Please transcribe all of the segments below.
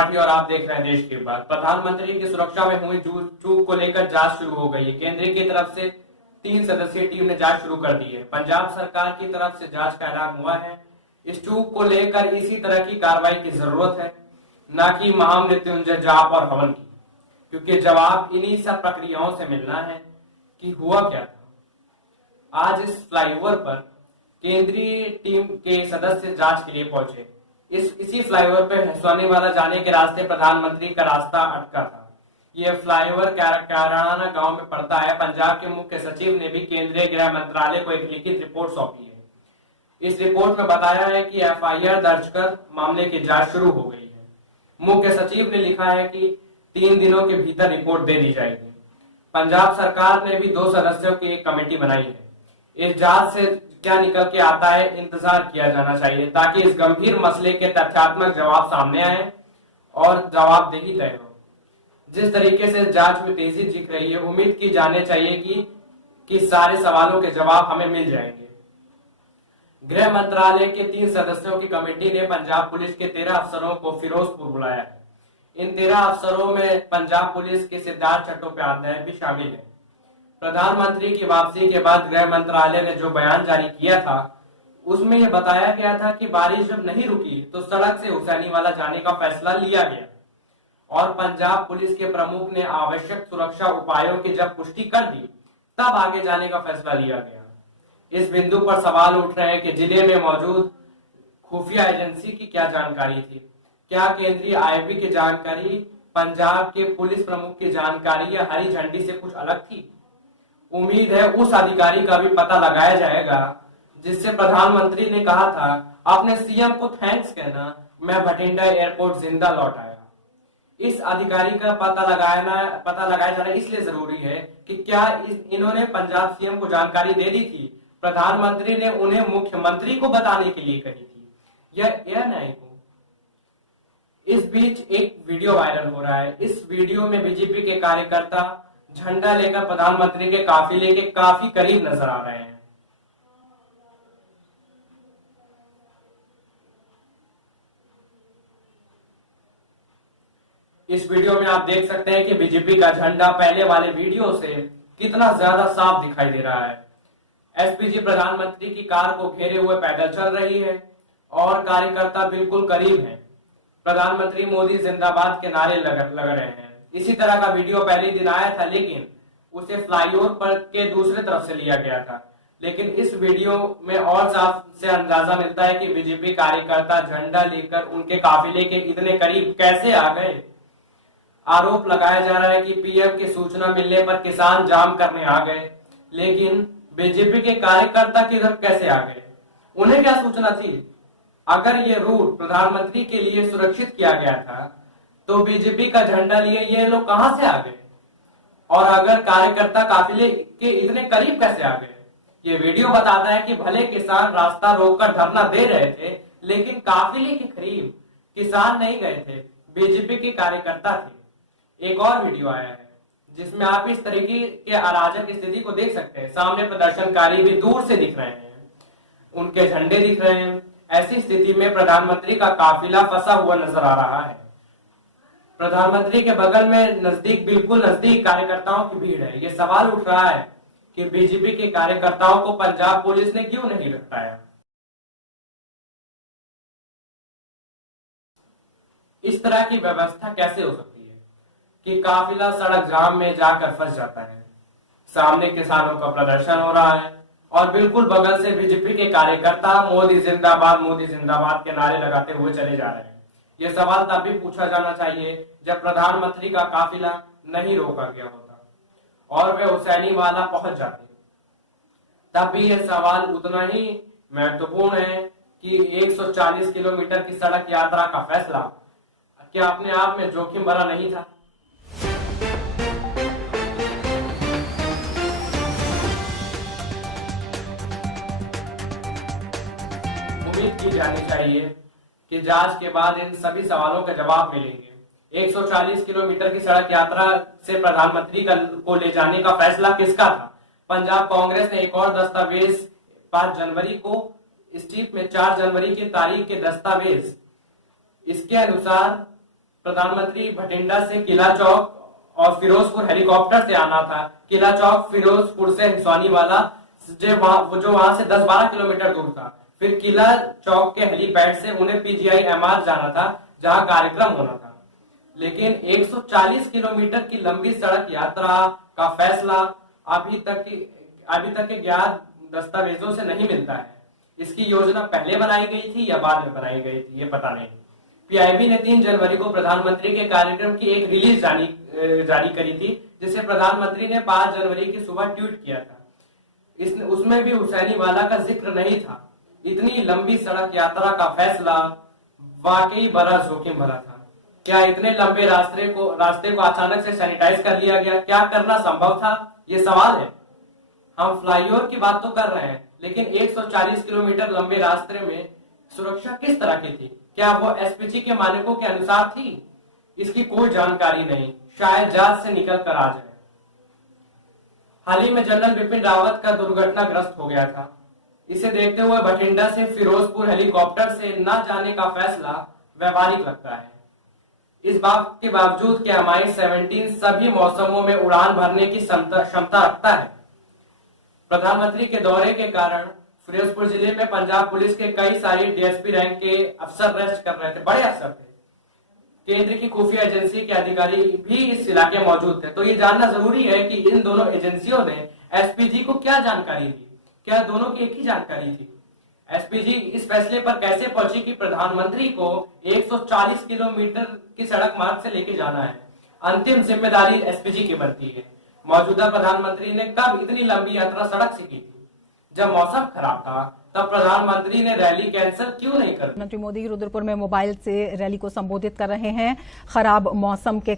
त्रिपाठी और आप देख रहे हैं देश की बात। प्रधानमंत्री की सुरक्षा में हुई चूक को लेकर जांच शुरू हो गई है। केंद्र की तरफ से 3 सदस्यीय टीम ने जांच शुरू कर दी है। पंजाब सरकार की तरफ से जांच का ऐलान हुआ है। इस चूक को लेकर इसी तरह की कार्रवाई की जरूरत है, न कि महामृत्युंजय जाप और हवन की, क्योंकि जवाब इन्हीं सब प्रक्रियाओं से मिलना है कि हुआ क्या था। आज इस फ्लाईओवर पर केंद्रीय टीम के सदस्य जांच के लिए पहुंचे। इसी फ्लाईओवर पे हंसवानीवाला जाने के रास्ते प्रधानमंत्री का रास्ता अटका था। यह फ्लाईओवर कैराना गांव में पड़ता है। पंजाब के मुख्य सचिव ने भी केंद्रीय गृह मंत्रालय को एक लिखित रिपोर्ट सौंपी है। इस रिपोर्ट में बताया है कि एफआईआर दर्ज कर मामले की जांच शुरू हो गई है। मुख्य सचिव ने लिखा है कि 3 दिनों के भीतर रिपोर्ट दे दी जाएगी। पंजाब सरकार ने भी 2 सदस्यों की एक कमेटी बनाई है। इस जांच से क्या निकल के आता है, इंतजार किया जाना चाहिए, ताकि इस गंभीर मसले के तथ्यात्मक जवाब सामने आए और जवाबदेही तय हो। जिस तरीके से जांच में तेजी दिख रही है, उम्मीद की जाने चाहिए कि सारे सवालों के जवाब हमें मिल जाएंगे। गृह मंत्रालय के 3 सदस्यों की कमेटी ने पंजाब पुलिस के 13 अफसरों को फिरोजपुर बुलाया है। इन 13 अफसरों में पंजाब पुलिस के सिद्धार्थ चट्टोपाध्याय भी शामिल है। प्रधानमंत्री की वापसी के बाद गृह मंत्रालय ने जो बयान जारी किया था, उसमें यह बताया गया था कि बारिश जब नहीं रुकी तो सड़क से हुसैनीवाला जाने का फैसला लिया गया और पंजाब पुलिस के प्रमुख ने आवश्यक सुरक्षा उपायों की जब पुष्टि कर दी, तब आगे जाने का फैसला लिया गया। इस बिंदु पर सवाल उठ रहे हैं कि जिले में मौजूद खुफिया एजेंसी की क्या जानकारी थी। क्या केंद्रीय आईबी की जानकारी पंजाब के पुलिस प्रमुख की जानकारी या हरी झंडी से कुछ अलग थी? उम्मीद है उस अधिकारी का भी पता लगाया जाएगा जिससे प्रधानमंत्री ने कहा था, अपने सीएम को थैंक्स कहना, मैं भटिंडा एयरपोर्ट जिंदा लौट आया। इस अधिकारी का पता लगाया जाना इसलिए जरूरी है कि क्या इन्होंने पंजाब सीएम को जानकारी दे दी थी, प्रधानमंत्री ने उन्हें मुख्यमंत्री को बताने के लिए कही थी, या यह नहीं हो। इस बीच एक वीडियो वायरल हो रहा है। इस वीडियो में बीजेपी के कार्यकर्ता झंडा लेकर प्रधानमंत्री के काफिले के काफी करीब नजर आ रहे हैं। इस वीडियो में आप देख सकते हैं कि बीजेपी का झंडा पहले वाले वीडियो से कितना ज्यादा साफ दिखाई दे रहा है। एसपीजी प्रधानमंत्री की कार को घेरे हुए पैदल चल रही है और कार्यकर्ता बिल्कुल करीब हैं। प्रधानमंत्री मोदी जिंदाबाद के नारे लग रहे हैं। इसी तरह का वीडियो पहले दिन आया था, लेकिन उसे फ्लाईओवर पर के दूसरी तरफ से लिया गया था। लेकिन इस वीडियो में और साफ से अंदाजा मिलता है कि बीजेपी कार्यकर्ता झंडा लेकर उनके काफिले के इतने करीब कैसे आ गए। आरोप लगाया जा रहा है कि पीएम की सूचना मिलने पर किसान जाम करने आ गए, लेकिन बीजेपी के कार्यकर्ता किधर कैसे आ गए? उन्हें क्या सूचना थी? अगर ये रूट प्रधानमंत्री के लिए सुरक्षित किया गया था, तो बीजेपी का झंडा लिए ये लोग कहां से आ गए? और अगर कार्यकर्ता काफिले के इतने करीब कैसे आ गए? ये वीडियो बताता है कि भले किसान रास्ता रोककर धरना दे रहे थे, लेकिन काफिले के करीब किसान नहीं गए थे, बीजेपी के कार्यकर्ता थे। एक और वीडियो आया है जिसमें आप इस तरीके के अराजक स्थिति को देख सकते हैं। सामने प्रदर्शनकारी भी दूर से दिख रहे हैं, उनके झंडे दिख रहे हैं। ऐसी स्थिति में प्रधानमंत्री का काफिला फंसा हुआ नजर आ रहा है। प्रधानमंत्री के बगल में बिल्कुल नजदीक कार्यकर्ताओं की भीड़ है। ये सवाल उठ रहा है कि बीजेपी के कार्यकर्ताओं को पंजाब पुलिस ने क्यों नहीं हटाया। इस तरह की व्यवस्था कैसे हो सकती है कि काफिला सड़क जाम में जाकर फंस जाता है? सामने किसानों का प्रदर्शन हो रहा है और बिल्कुल बगल से बीजेपी के कार्यकर्ता मोदी जिंदाबाद के नारे लगाते हुए चले जा रहे हैं। यह सवाल तब भी पूछा जाना चाहिए जब प्रधानमंत्री का काफिला नहीं रोका गया होता और वे हुसैनीवाला पहुंच जाते, तब भी यह सवाल उतना ही महत्वपूर्ण है कि 140 किलोमीटर की सड़क यात्रा का फैसला क्या अपने आप में जोखिम भरा नहीं था? उम्मीद की जानी चाहिए कि जांच के बाद इन सभी सवालों के जवाब मिलेंगे। 140 किलोमीटर की सड़क यात्रा से प्रधानमंत्री को ले जाने का फैसला किसका था? पंजाब कांग्रेस ने एक और दस्तावेज 5 जनवरी को स्टीप में 4 जनवरी की तारीख के दस्तावेज। इसके अनुसार प्रधानमंत्री भटिंडा से किला चौक और फिरोजपुर हेलीकॉप्टर से आना था। किला चौक फिरोजपुर से हिसवानी वाला जो वहां से 10-12 किलोमीटर दूर था। फिर किला चौक के हेलीपैड से उन्हें PGI-MR जाना था, जहां कार्यक्रम होना था। लेकिन 140 किलोमीटर की लंबी सड़क यात्रा का फैसला अभी तक के ज्ञात दस्तावेजों से नहीं मिलता है। इसकी योजना पहले बनाई गई थी या बाद में बनाई गई थी, ये पता नहीं। PIB ने 3 जनवरी को प्रधानमंत्री के कार्यक्रम की एक रिलीज जारी करी थी, जिसे प्रधानमंत्री ने 5 जनवरी की सुबह ट्वीट किया था। उसमें भी हुसैनी वाला का जिक्र नहीं था। इतनी लंबी सड़क यात्रा का फैसला वाकई बड़ा जोखिम भरा था। क्या इतने लंबे रास्ते को अचानक से सैनिटाइज कर लिया गया? क्या करना संभव था? ये सवाल है। हम फ्लाईओवर की बात तो कर रहे हैं, लेकिन 140 किलोमीटर लंबे रास्ते में सुरक्षा किस तरह की थी? क्या वो SPG के मानकों के अनुसार थी? इसकी कोई जानकारी नहीं, शायद जांच से निकल कर आ जाए। हाल ही में जनरल बिपिन रावत का दुर्घटनाग्रस्त हो गया था। इसे देखते हुए भटिंडा से फिरोजपुर हेलीकॉप्टर से न जाने का फैसला व्यवहारिक लगता है। इस बात के बावजूद कि Mi-17 सभी मौसमों में उड़ान भरने की क्षमता रखता है। प्रधानमंत्री के दौरे के कारण फिरोजपुर जिले में पंजाब पुलिस के कई सारे DSP रैंक के अफसर रेस्ट कर रहे थे, बड़े अफसर थे। केंद्र की खुफिया एजेंसी के अधिकारी भी इस इलाके मौजूद थे। तो ये जानना जरूरी है कि इन दोनों एजेंसियों ने SPG को क्या जानकारी दी? क्या दोनों की एक ही जानकारी थी? SPG इस फैसले पर कैसे पहुंची कि प्रधानमंत्री को 140 किलोमीटर की सड़क मार्ग से लेके जाना है? अंतिम जिम्मेदारी SPG की बनती है। मौजूदा प्रधानमंत्री ने कब इतनी लंबी यात्रा सड़क से की थी? जब मौसम खराब था, तब प्रधानमंत्री ने रैली कैंसिल क्यों नहीं कर? प्रधानमंत्री मोदी रुद्रपुर में मोबाइल से रैली को संबोधित कर रहे हैं। खराब मौसम के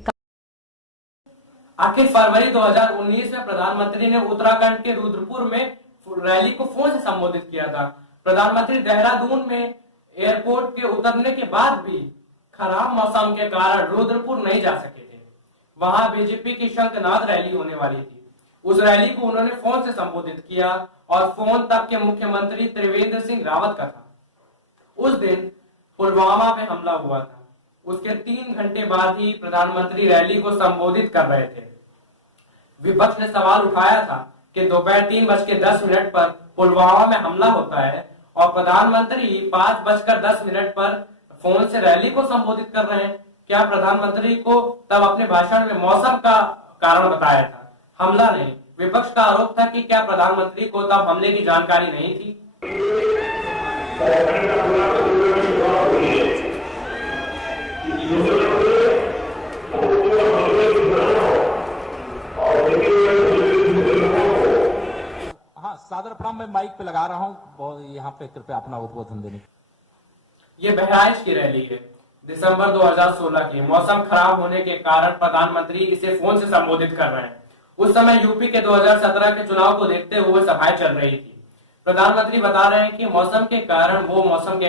आखिर फरवरी 2019 में प्रधानमंत्री ने उत्तराखंड के रुद्रपुर में रैली को फोन से संबोधित किया था। प्रधानमंत्री देहरादून में एयरपोर्ट के उतरने के बाद भी खराब मौसम के कारण रुद्रपुर नहीं जा सके थे। वहां बीजेपी की शंखनाद रैली होने वाली थी। उस रैली को उन्होंने फोन से संबोधित किया और फोन तब के मुख्यमंत्री त्रिवेंद्र सिंह रावत का था। उस दिन पुलवामा में हमला हुआ था। उसके 3 घंटे बाद ही प्रधानमंत्री रैली को संबोधित कर रहे थे। विपक्ष ने सवाल उठाया था कि दोपहर 3:10 पर पुलवामा में हमला होता है और प्रधानमंत्री 5:10 पर फोन से रैली को संबोधित कर रहे हैं। क्या प्रधानमंत्री को तब अपने भाषण में मौसम का कारण बताया था, हमला नहीं? विपक्ष का आरोप था कि क्या प्रधानमंत्री को तब हमले की जानकारी नहीं थी? हाँ, सादर प्रणाम। मैं माइक पे लगा रहा हूँ, यहाँ पे कृपया अपना उद्बोधन देने। ये बहराइच की रैली है, दिसंबर 2016 की। मौसम खराब होने के कारण प्रधानमंत्री इसे फोन से संबोधित कर रहे हैं। उस समय यूपी के 2017 के चुनाव को देखते हुए सभाएं चल रही थी। प्रधानमंत्री बता रहे हैं कि मौसम के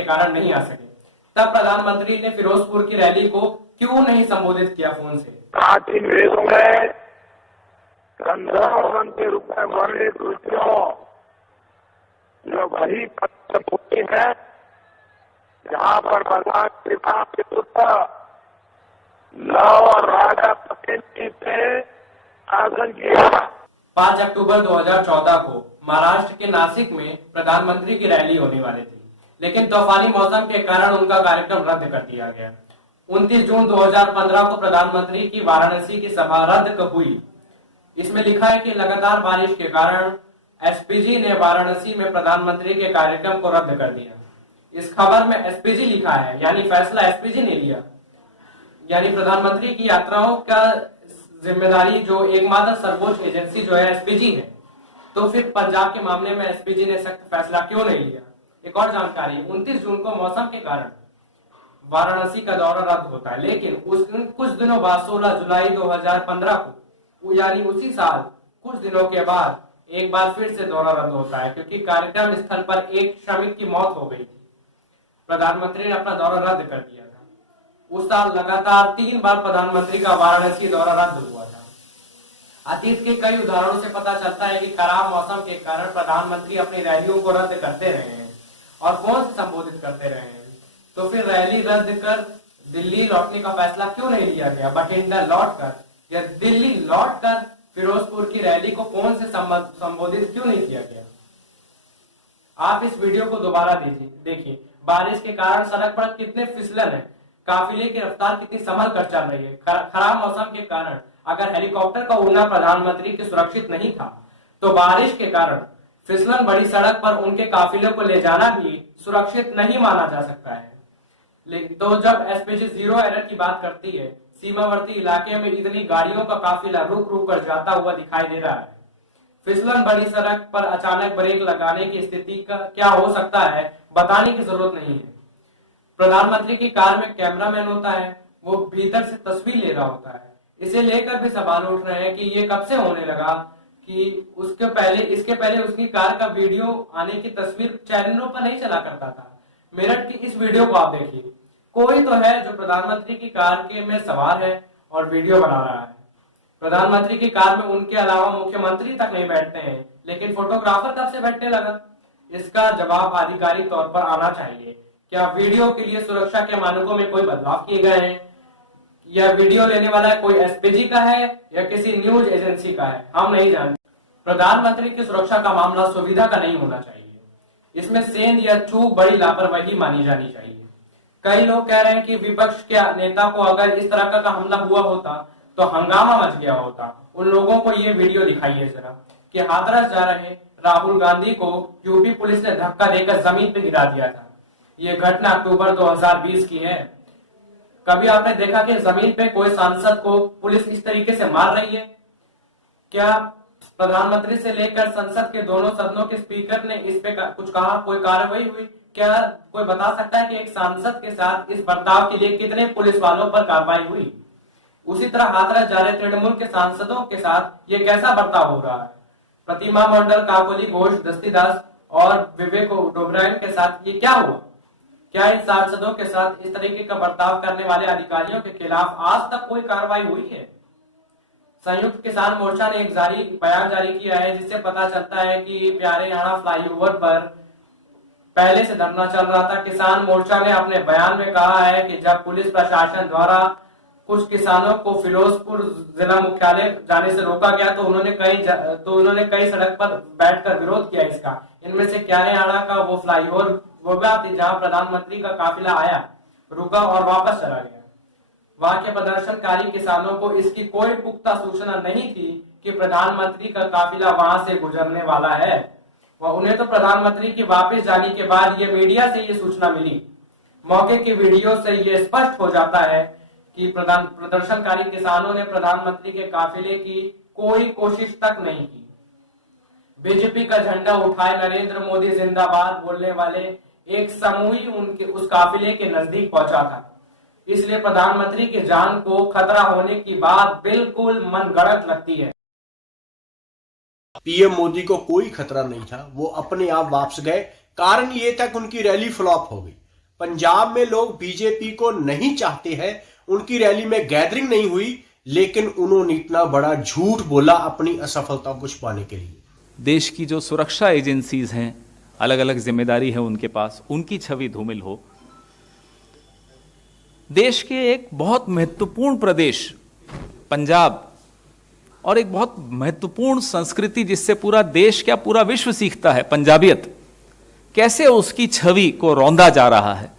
कारण नहीं आ सके। तब प्रधानमंत्री ने फिरोजपुर की रैली को क्यों नहीं संबोधित किया फोन से? प्राचीन वेदों में गंधर्व के रूप में वर्णित ऋषियों जो वही होती है जहाँ पर भगवान श्री राम के पुत्र लव और राजा पटेल से शासन किया। 5 अक्टूबर 2014 को महाराष्ट्र के नासिक में प्रधानमंत्री की रैली होने वाली थी, लेकिन तूफानी मौसम के कारण उनका कार्यक्रम रद्द कर दिया गया। 29 जून 2015 को प्रधानमंत्री की वाराणसी की सभा रद्द हुई। इसमें लिखा है कि लगातार बारिश के कारण SPG ने वाराणसी में प्रधानमंत्री के कार्यक्रम को रद्द कर दिया। इस खबर में SPG लिखा है, यानी फैसला SPG ने लिया, यानी प्रधानमंत्री की यात्राओं का जिम्मेदारी जो एकमात्र सर्वोच्च एजेंसी जो है SPG है। तो फिर पंजाब के मामले में SPG ने सख्त फैसला क्यों नहीं लिया? एक और जानकारी, 29 जून को मौसम के कारण वाराणसी का दौरा रद्द होता है, लेकिन कुछ दिनों बाद 16 जुलाई 2015 को, यानी उसी साल कुछ दिनों के बाद एक बार फिर से दौरा रद्द होता है, क्योंकि कार्यक्रम स्थल पर एक श्रमिक की मौत हो गई थी। प्रधानमंत्री ने अपना दौरा रद्द कर दिया था। उस साल लगातार 3 बार प्रधानमंत्री का वाराणसी दौरा रद्द हुआ था। अतीत के कई उदाहरणों से पता चलता है कि खराब मौसम के कारण प्रधानमंत्री अपनी रैलियों को रद्द करते रहे हैं और फोन से संबोधित करते रहे हैं। तो फिर रैली रद्द कर दिल्ली लौटने का फैसला क्यों नहीं लिया गया? बठिंडा लौटकर या दिल्ली लौटकर फिरोजपुर की रैली को कौन से संबोधित क्यों नहीं किया गया? आप इस वीडियो को दोबारा देखिए। बारिश के कारण सड़क पर कितने फिसलन है, काफिले की रफ्तार कितनी संभल कर चल रही है। खराब मौसम के कारण अगर हेलीकॉप्टर का उड़ना प्रधानमंत्री के सुरक्षित नहीं था, तो बारिश के कारण फिसलन बड़ी सड़क पर उनके काफिले को ले जाना भी सुरक्षित नहीं माना जा सकता है। तो जब एसपीजी 0 एरर की बात करती है, सीमावर्ती इलाके में इतनी गाड़ियों का काफिला रुक रुक कर जाता हुआ दिखाई दे रहा है, फिसलन बड़ी सड़क पर अचानक ब्रेक लगाने की स्थिति का क्या हो सकता है बताने की जरूरत नहीं है। प्रधानमंत्री की कार में कैमरामैन होता है, वो भीतर से तस्वीर ले रहा होता है। इसे लेकर भी सवाल उठ रहे हैं कि ये कब से होने लगा कि इसके पहले उसकी कार का वीडियो आने की तस्वीर चैनलों पर नहीं चला करता था। मेरठ की इस वीडियो को आप देखिए, कोई तो है जो प्रधानमंत्री की कार के में सवार है और वीडियो बना रहा है। प्रधानमंत्री की कार में उनके अलावा मुख्यमंत्री तक नहीं बैठते हैं, लेकिन फोटोग्राफर कब से बैठने लगा? इसका जवाब आधिकारिक तौर पर आना चाहिए। क्या वीडियो के लिए सुरक्षा के मानकों में कोई बदलाव किए गए हैं, या वीडियो लेने वाला कोई एसपीजी का है या किसी न्यूज एजेंसी का है, हम नहीं जानते। प्रधानमंत्री की सुरक्षा का मामला सुविधा का नहीं होना चाहिए, इसमें सेंध या चूक बड़ी लापरवाही मानी जानी चाहिए। कई लोग कह रहे हैं कि विपक्ष के नेता को अगर इस तरह का हमला हुआ होता तो हंगामा मच गया होता। उन लोगों को ये वीडियो दिखाइए जरा कि हाथरस जा रहे राहुल गांधी को यूपी पुलिस ने धक्का देकर जमीन पे गिरा दिया था। ये घटना अक्टूबर 2020 की है। कभी आपने देखा कि जमीन पे कोई सांसद को पुलिस इस तरीके से मार रही है? क्या प्रधानमंत्री से लेकर संसद के दोनों सदनों के स्पीकर ने इस पे कुछ कहा, कोई कार्रवाई हुई? क्या कोई बता सकता है कि एक सांसद के साथ इस बर्ताव के लिए कितने पुलिस वालों पर कार्रवाई हुई? उसी तरह हाथरस जा रहे तृणमूल के सांसदों के साथ ये कैसा बर्ताव हो रहा है? प्रतिमा मंडल, काकोली घोष, दस्तीदास और विवेक डोबराइन के साथ ये क्या हुआ? क्या इन सांसदों के साथ इस तरीके का बर्ताव करने वाले अधिकारियों के खिलाफ आज तक कोई कार्रवाई हुई है? संयुक्त किसान मोर्चा ने एक बयान जारी किया है, जिससे पता चलता है कि प्यारेयाना फ्लाईओवर पर पहले से धरना चल रहा था। किसान मोर्चा ने अपने बयान में कहा है कि जब पुलिस प्रशासन द्वारा कुछ किसानों को फिरोजपुर जिला मुख्यालय जाने से रोका गया तो उन्होंने कई सड़क पर बैठकर विरोध किया इसका। इनमें से प्यारेयाना का वो फ्लाईओवर वो बात थी जहां प्रधानमंत्री का काफिला आया, रुका और वापस चला गया। वहां के प्रदर्शनकारी किसानों को इसकी कोई पुख्ता सूचना नहीं थी कि प्रधानमंत्री का काफिला वहां से गुजरने वाला है। उन्हें तो प्रधानमंत्री की वापस जाने के बाद ये मीडिया से ये सूचना मिली। मौके की वीडियो से ये स्पष्ट हो जाता है कि प्रदर्शनकारी किसानों ने प्रधानमंत्री के काफिले की कोई कोशिश तक नहीं की। बीजेपी का झंडा उठाए नरेंद्र मोदी जिंदाबाद बोलने वाले एक समूह ही उनके उस काफिले के नजदीक पहुंचा था। इसलिए प्रधानमंत्री की जान को खतरा होने की बात बिल्कुल मनगढ़ंत लगती है। पीएम मोदी को कोई खतरा नहीं था, वो अपने आप वापस गए। कारण ये था कि उनकी रैली फ्लॉप हो गई। पंजाब में लोग बीजेपी को नहीं चाहते हैं, उनकी रैली में गैदरिंग नहीं हुई, लेकिन उन्होंने इतना बड़ा झूठ बोला अपनी असफलता को छुपाने के लिए। देश की जो सुरक्षा एजेंसीज हैं, अलग अलग जिम्मेदारी है उनके पास, उनकी छवि धूमिल हो। देश के एक बहुत महत्वपूर्ण प्रदेश पंजाब और एक बहुत महत्वपूर्ण संस्कृति जिससे पूरा देश क्या पूरा विश्व सीखता है, पंजाबियत, कैसे उसकी छवि को रौंदा जा रहा है।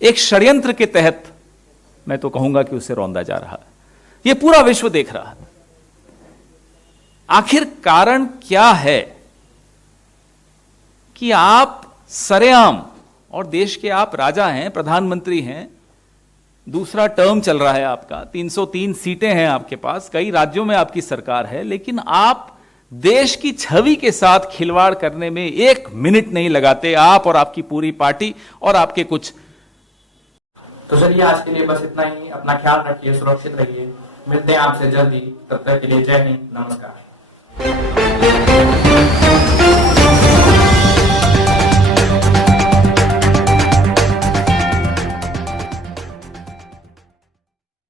एक षड्यंत्र के तहत मैं तो कहूंगा कि उसे रौंदा जा रहा है। यह पूरा विश्व देख रहा है। आखिर कारण क्या है कि आप सरेआम, और देश के आप राजा हैं, प्रधानमंत्री हैं, दूसरा टर्म चल रहा है आपका, 303 सीटें हैं आपके पास, कई राज्यों में आपकी सरकार है, लेकिन आप देश की छवि के साथ खिलवाड़ करने में एक मिनट नहीं लगाते, आप और आपकी पूरी पार्टी और आपके कुछ। तो चलिए आज के लिए बस इतना ही। अपना ख्याल रखिए, सुरक्षित रहिए। मिलते हैं आपसे जल्दी, तब तक के लिए जय हिंद, नमस्कार।